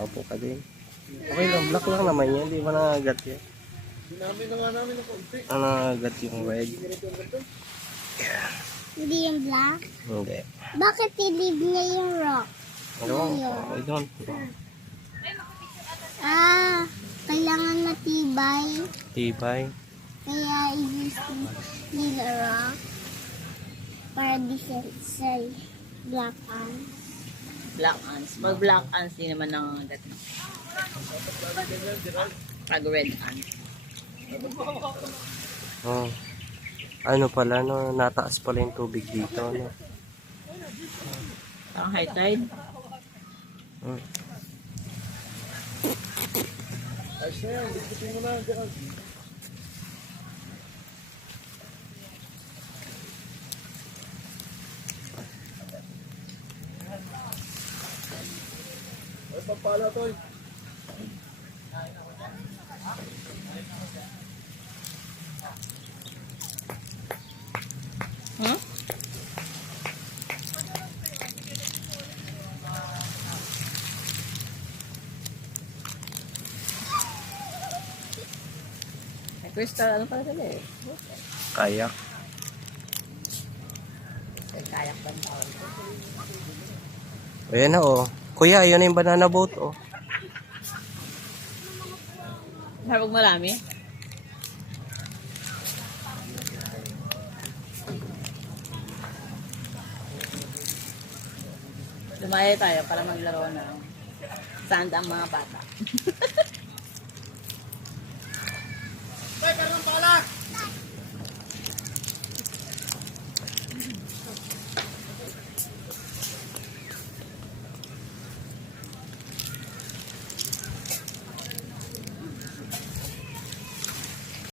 Nakaupo ka din. Okay lang, black lang naman yan. Di ba nangagat yan? Sinabi na nga namin ng konti. Nangagat yung red. Yan. Hindi yung black? Hindi. Bakit i-leave niya yung rock? I don't know. Ah, kailangan matibay. Tibay. Kaya i-use nila rock para di sa black ants. Black ants. Pag black ants, di naman nangangagat. Pag red ants. Oh. Ano pala, no? Nataas pala yung tubig dito, no? Ang high tide. Hmm. Ayos na yan, diskutin mo na. Gerald. Ay, pagpala to eh. Hmm? May crystal, ano pala sila eh? Kayak. Kayak ba ang tawag? Ayan na, oh. Kuya, yun na yung banana boat, oh. Harapag marami. Lumaya tayo para maglaro ng sand ang mga bata.